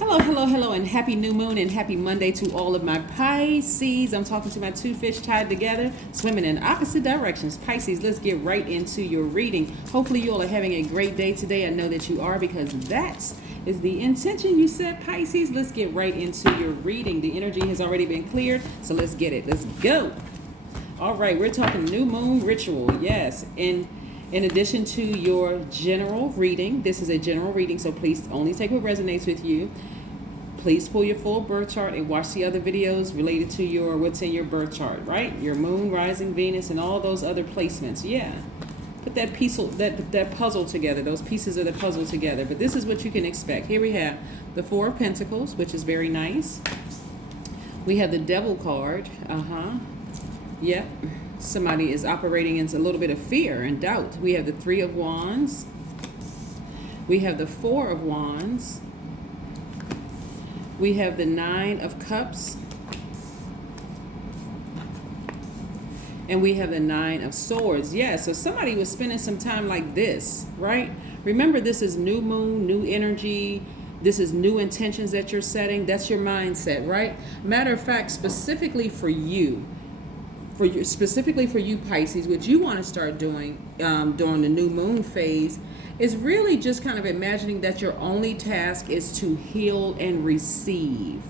Hello, hello, hello, and happy new moon and happy Monday to all of my Pisces. I'm talking to my two fish tied together, swimming in opposite directions. Pisces, let's get right into your reading. Hopefully you all are having a great day today. I know that you are because that is the intention you set, Pisces. Let's get right into your reading. The energy has already been cleared, so let's get it. Let's go. All right, we're talking new moon ritual. Yes, in addition to your general reading, this is a general reading, so please only take what resonates with you. Please pull your full birth chart and watch the other videos related to your what's in your birth chart, right? Your moon, rising, Venus, and all those other placements. Yeah. Put that that puzzle together, those pieces of the puzzle together. But this is what you can expect. Here we have the Four of Pentacles, which is very nice. We have the Devil card. Yep. Somebody is operating into a little bit of fear and doubt. We have the Three of Wands. We have the Four of Wands. We have the Nine of Cups. And we have the Nine of Swords. Yeah, so somebody was spending some time like this, right? Remember, this is new moon, new energy. This is new intentions that you're setting. That's your mindset, right? Matter of fact, specifically for you, Pisces, what you want to start doing during the new moon phase is really just kind of imagining that your only task is to heal and receive.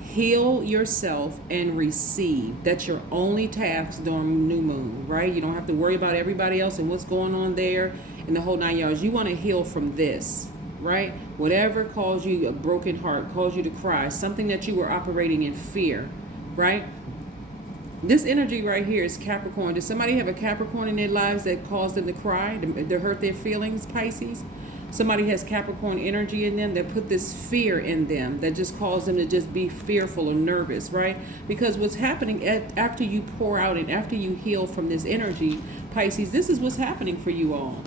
Heal yourself and receive. That's your only task during new moon, right? You don't have to worry about everybody else and what's going on there and the whole 9 yards. You want to heal from this, right? Whatever caused you a broken heart, caused you to cry, something that you were operating in fear, right? This energy right here is Capricorn. Does somebody have a Capricorn in their lives that caused them to cry, to hurt their feelings, Pisces? Somebody has Capricorn energy in them that put this fear in them that just caused them to just be fearful or nervous, right? Because what's happening after you pour out and after you heal from this energy, Pisces, this is what's happening for you all.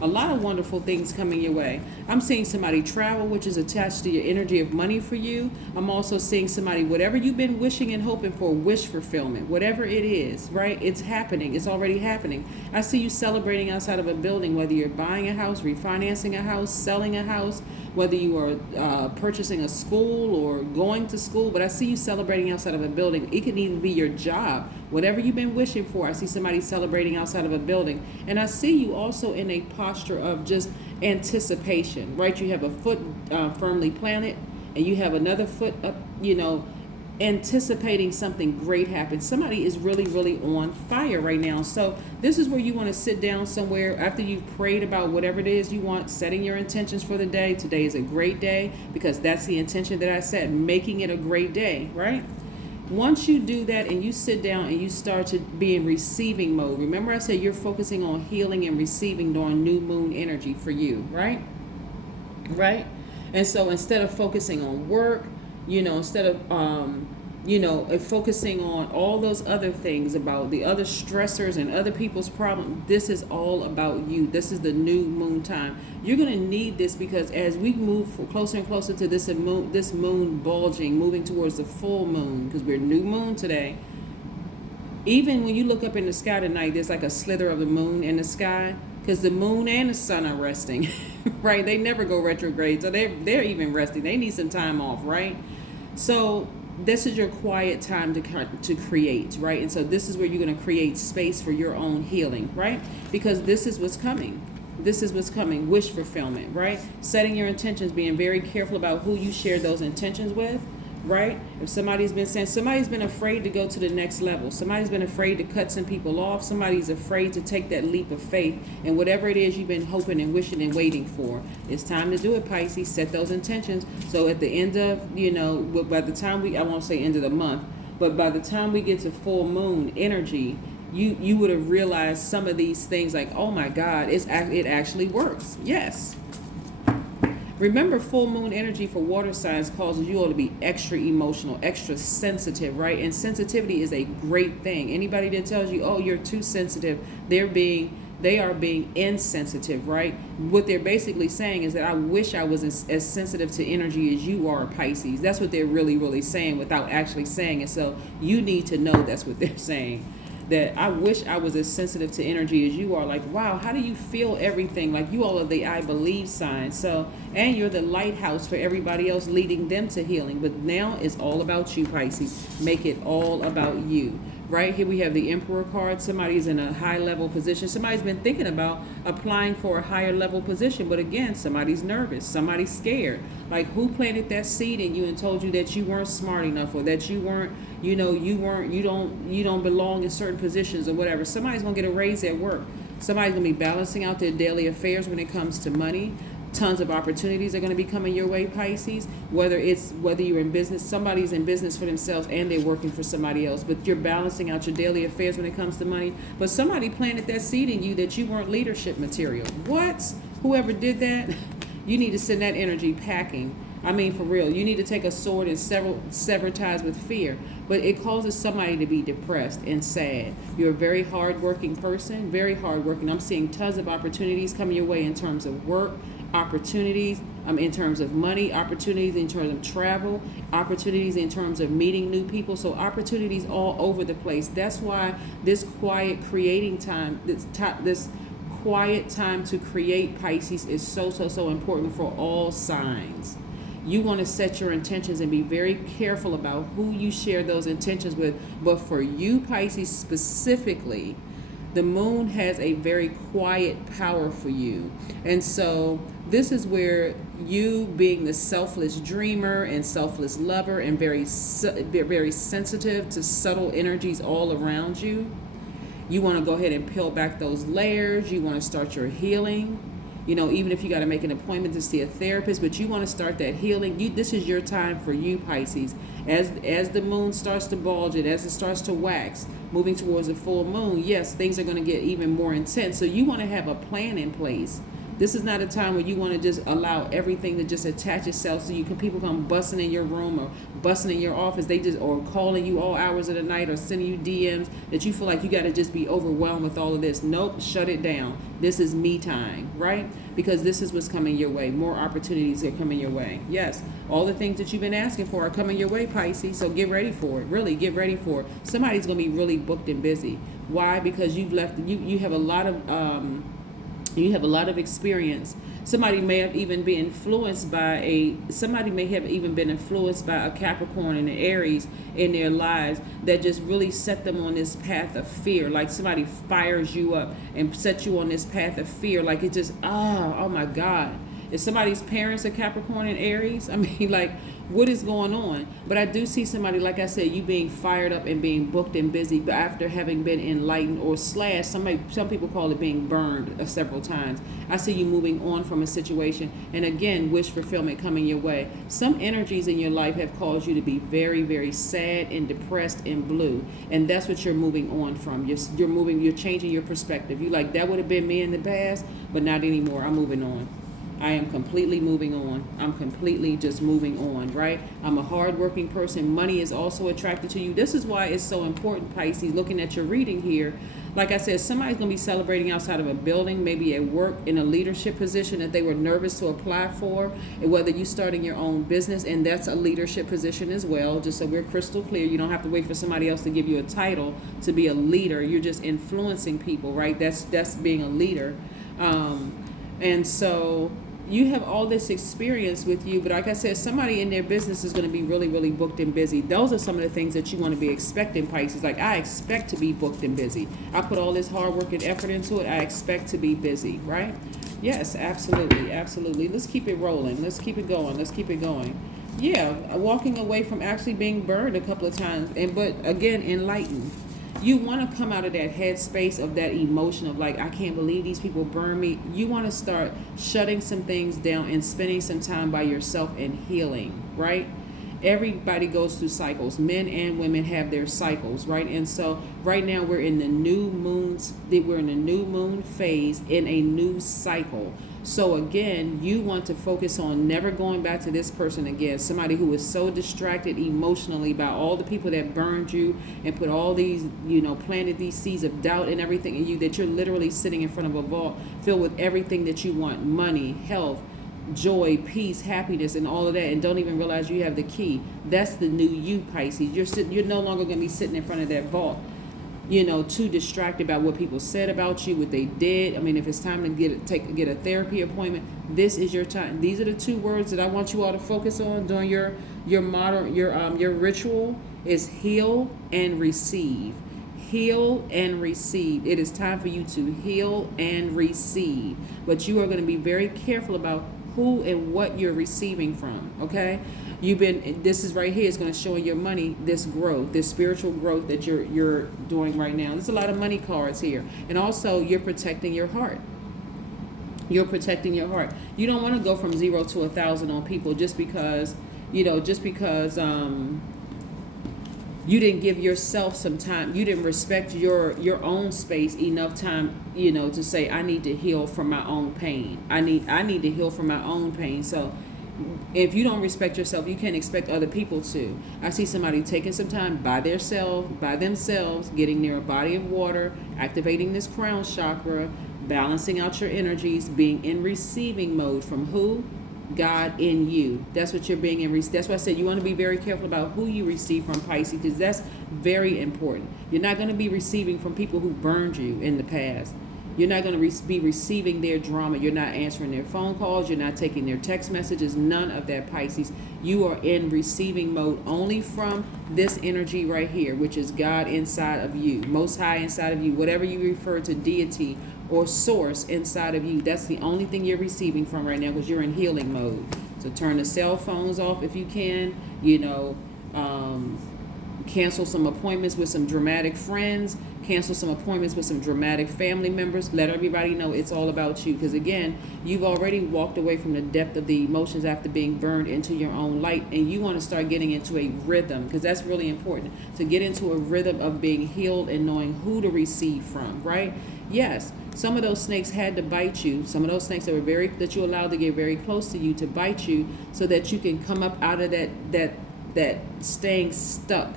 A lot of wonderful things coming your way. I'm seeing somebody travel, which is attached to your energy of money for you. I'm also seeing somebody, whatever you've been wishing and hoping for, wish fulfillment, whatever it is, right? It's happening. It's already happening. I see you celebrating outside of a building, whether you're buying a house, refinancing a house, selling a house, whether you are purchasing a school or going to school, but I see you celebrating outside of a building. It can even be your job. Whatever you've been wishing for, I see somebody celebrating outside of a building. And I see you also in a posture of just anticipation, right? You have a foot firmly planted and you have another foot up, anticipating something great happens. Somebody is really, really on fire right now. So this is where you want to sit down somewhere after you've prayed about whatever it is you want, setting your intentions for the day. Today is a great day because that's the intention that I set, making it a great day, right? Once you do that and you sit down and you start to be in receiving mode, remember I said you're focusing on healing and receiving during new moon energy for you, right? Right? And so instead of focusing on work, instead of, focusing on all those other things about the other stressors and other people's problems, this is all about you. This is the new moon time. You're going to need this because as we move closer and closer to this moon bulging, moving towards the full moon, because we're new moon today, even when you look up in the sky tonight, there's like a slither of the moon in the sky because the moon and the sun are resting, right? They never go retrograde, so they're even resting. They need some time off, right? So this is your quiet time to create, right? And so this is where you're going to create space for your own healing, right? Because this is what's coming. This is what's coming. Wish fulfillment, right? Setting your intentions, being very careful about who you share those intentions with, right? If somebody's been afraid to go to the next level. Somebody's been afraid to cut some people off. Somebody's afraid to take that leap of faith. And whatever it is you've been hoping and wishing and waiting for, it's time to do it, Pisces. Set those intentions. So at the end of, by the time I won't say end of the month, but by the time we get to full moon energy, you would have realized some of these things like, oh my God, it actually works. Yes. Remember, full moon energy for water signs causes you all to be extra emotional, extra sensitive, right? And sensitivity is a great thing. Anybody that tells you, oh, you're too sensitive, they are being insensitive, right? What they're basically saying is that I wish I was as sensitive to energy as you are, Pisces. That's what they're really, really saying without actually saying it. So you need to know that's what they're saying. that I wish I was as sensitive to energy as you are. Like, wow, how do you feel everything? Like, you all are the I believe sign. So, and you're the lighthouse for everybody else, leading them to healing. But now it's all about you, Pisces. Make it all about you. Right here we have the Emperor card. Somebody's in a high level position. Somebody's been thinking about applying for a higher level position, but again, somebody's nervous, somebody's scared. Like, who planted that seed in you and told you that you weren't smart enough, or that you weren't, you don't belong in certain positions or whatever. Somebody's gonna get a raise at work. Somebody's gonna be balancing out their daily affairs when it comes to money. Tons of opportunities are going to be coming your way, Pisces. Whether you're in business, somebody's in business for themselves and they're working for somebody else, but you're balancing out your daily affairs when it comes to money. But somebody planted that seed in you that you weren't leadership material. What? Whoever did that, you need to send that energy packing. I mean, for real, you need to take a sword and sever ties with fear. But it causes somebody to be depressed and sad. You're a very hardworking person, very hardworking. I'm seeing tons of opportunities coming your way in terms of work, opportunities in terms of money, opportunities in terms of travel, opportunities in terms of meeting new people. So opportunities all over the place. That's why this quiet creating time, this quiet time to create, Pisces, is so important for all signs. You want to set your intentions and be very careful about who you share those intentions with. But for you, Pisces, specifically, the moon has a very quiet power for you. And so this is where you, being the selfless dreamer and selfless lover and very sensitive to subtle energies all around you, you want to go ahead and peel back those layers. You want to start your healing. Even if you got to make an appointment to see a therapist, but you want to start that healing. This is your time for you, Pisces. As the moon starts to bulge and as it starts to wax, moving towards the full moon, yes, things are going to get even more intense. So you want to have a plan in place. This is not a time where you want to just allow everything to just attach itself so people come busting in your room or busting in your office. Or calling you all hours of the night or sending you DMs that you feel like you got to just be overwhelmed with all of this. Nope, shut it down. This is me time, right? Because this is what's coming your way. More opportunities are coming your way. Yes, all the things that you've been asking for are coming your way, Pisces. So get ready for it. Really, get ready for it. Somebody's going to be really booked and busy. Why? Because you have a lot of experience. Somebody may have even been influenced by a Capricorn and an Aries in their lives that just really set them on this path of fear. Like somebody fires you up and sets you on this path of fear. Like it just, oh my God. If somebody's parents are Capricorn and Aries, I mean, like, what is going on? But I do see somebody, like I said, you being fired up and being booked and busy, but after having been enlightened or slashed, some people call it being burned several times. I see you moving on from a situation, and again, wish fulfillment coming your way. Some energies in your life have caused you to be very, very sad and depressed and blue, and that's what you're moving on from. You're changing your perspective. You like, that would have been me in the past, but not anymore. I'm moving on. I am completely moving on. I'm completely just moving on, right? I'm a hardworking person. Money is also attracted to you. This is why it's so important, Pisces, looking at your reading here. Like I said, somebody's going to be celebrating outside of a building, maybe at work, in a leadership position that they were nervous to apply for, and whether you're starting your own business, and that's a leadership position as well, just so we're crystal clear. You don't have to wait for somebody else to give you a title to be a leader. You're just influencing people, right? That's being a leader. And so you have all this experience with you, but like I said, somebody in their business is going to be really, really booked and busy. Those are some of the things that you want to be expecting, Pisces. Like, I expect to be booked and busy. I put all this hard work and effort into it. I expect to be busy, right? Yes, absolutely, absolutely. Let's keep it rolling. Let's keep it going. Let's keep it going. Yeah, walking away from actually being burned a couple of times, but again, enlightened. You want to come out of that headspace of that emotion of like, I can't believe these people burn me. You want to start shutting some things down and spending some time by yourself and healing, right? Everybody goes through cycles. Men and women have their cycles, right? And so right now we're in the new moon phase in a new cycle. So again, you want to focus on never going back to this person again. Somebody who is so distracted emotionally by all the people that burned you and put all these, planted these seeds of doubt and everything in you, that you're literally sitting in front of a vault filled with everything that you want: money, health, joy, peace, happiness, and all of that, and don't even realize you have the key. That's the new you, Pisces. You're no longer going to be sitting in front of that vault too distracted about what people said about you, what they did. I mean, if it's time to get a therapy appointment, this is your time. These are the two words that I want you all to focus on during your ritual is heal and receive. Heal and receive. It is time for you to heal and receive. But you are going to be very careful about who and what you're receiving from, okay? This is right here is going to show your money, this growth, this spiritual growth that you're doing right now. There's a lot of money cards here. And also you're protecting your heart. You're protecting your heart. You don't want to go from 0 to 1,000 on people just because you didn't give yourself some time. You didn't respect your own space enough time, to say, I need to heal from my own pain. I need to heal from my own pain. So if you don't respect yourself, you can't expect other people to. I see somebody taking some time by themselves, getting near a body of water, activating this crown chakra, balancing out your energies, being in receiving mode from who? God in you. That's what you're being in. That's why I said you want to be very careful about who you receive from, Pisces, because that's very important. You're not going to be receiving from people who burned you in the past. You're not going to be receiving their drama. You're not answering their phone calls. You're not taking their text messages. None of that, Pisces. You are in receiving mode only from this energy right here, which is God inside of you, Most High inside of you, whatever you refer to, deity or source inside of you. That's the only thing you're receiving from right now, because you're in healing mode. So turn the cell phones off if you can. Cancel some appointments with some dramatic friends. Cancel some appointments with some dramatic family members. Let everybody know it's all about you. Because again, you've already walked away from the depth of the emotions after being burned into your own light. And you want to start getting into a rhythm, because that's really important. To get into a rhythm of being healed and knowing who to receive from, right? Yes, some of those snakes had to bite you. Some of those snakes that you allowed to get very close to you to bite you, so that you can come up out of that staying stuck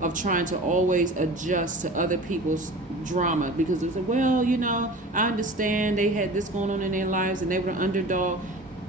of trying to always adjust to other people's drama, because it's I understand they had this going on in their lives and they were an underdog.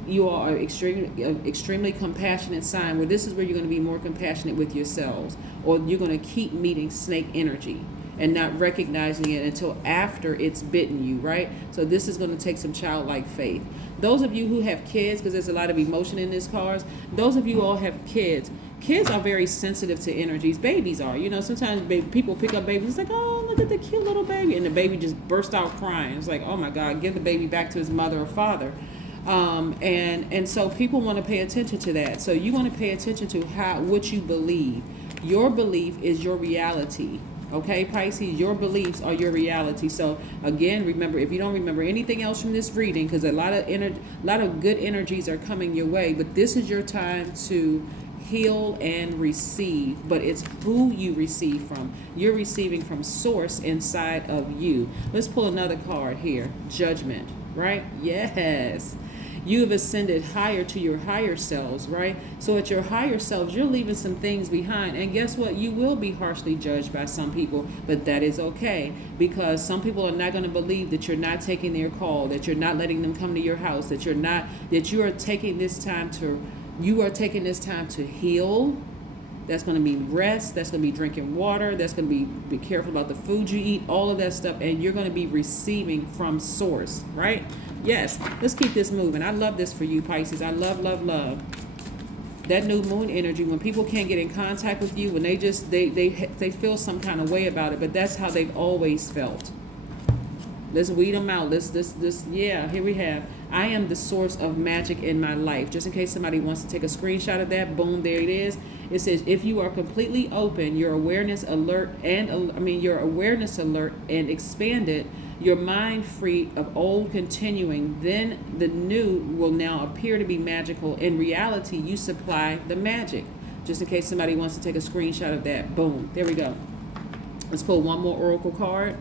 You are extremely compassionate sign, where this is where you're going to be more compassionate with yourselves, or you're going to keep meeting snake energy and not recognizing it until after it's bitten you, right? So this is going to take some childlike faith. Those of you who have kids, because there's a lot of emotion in these cards, those of you all have kids. Kids are very sensitive to energies. Babies are. Sometimes people pick up babies. It's like, oh, look at the cute little baby. And the baby just burst out crying. It's like, oh my God, give the baby back to his mother or father. And so people want to pay attention to that. So you want to pay attention to what you believe. Your belief is your reality. Okay, Pisces, your beliefs are your reality. So again, remember, if you don't remember anything else from this reading, because a lot of good energies are coming your way, but this is your time to heal and receive. But it's who you receive from. You're receiving from source inside of you. Let's pull another card here. Judgment, right? Yes. You have ascended higher to your higher selves, right? So at your higher selves, you're leaving some things behind. And guess what? You will be harshly judged by some people, but that is okay, because some people are not going to believe that you're not taking their call, that you're not letting them come to your house, that you are taking this time to heal. That's going to be rest. That's going to be drinking water. That's going to be careful about the food you eat, all of that stuff. And you're going to be receiving from source, right? Yes. Let's keep this moving. I love this for you, Pisces. I love, love, love. That new moon energy, when people can't get in contact with you, when they feel some kind of way about it, but that's how they've always felt. Let's weed them out. Here we have. I am the source of magic in my life. Just in case somebody wants to take a screenshot of that, boom, there it is. It says, if you are completely open, your awareness alert and expanded, your mind free of old continuing, then the new will now appear to be magical. In reality, you supply the magic. Just in case somebody wants to take a screenshot of that, boom, there we go. Let's pull one more oracle card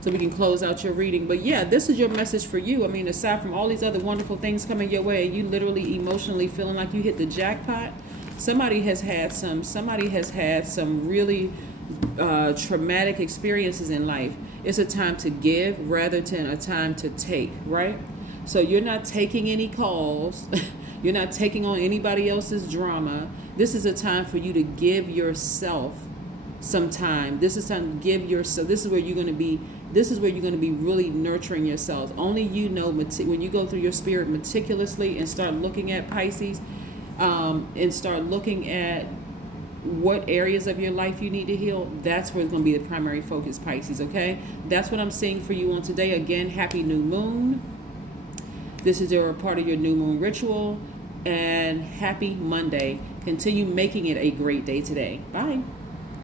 so we can close out your reading. But yeah, this is your message for you. I mean, aside from all these other wonderful things coming your way, you literally emotionally feeling like you hit the jackpot. Somebody has had some really traumatic experiences in life. It's a time to give rather than a time to take, right? So you're not taking any calls. You're not taking on anybody else's drama. This is a time for you to give yourself some time. This is time to give yourself. This is where you're going to be. This is where you're going to be really nurturing yourselves. Only you know when you go through your spirit meticulously and start looking at Pisces, and start looking at what areas of your life you need to heal. That's where it's going to be the primary focus, Pisces. Okay, that's what I'm seeing for you on today. Again, happy new moon. This is your part of your new moon ritual, and happy Monday. Continue making it a great day today. Bye.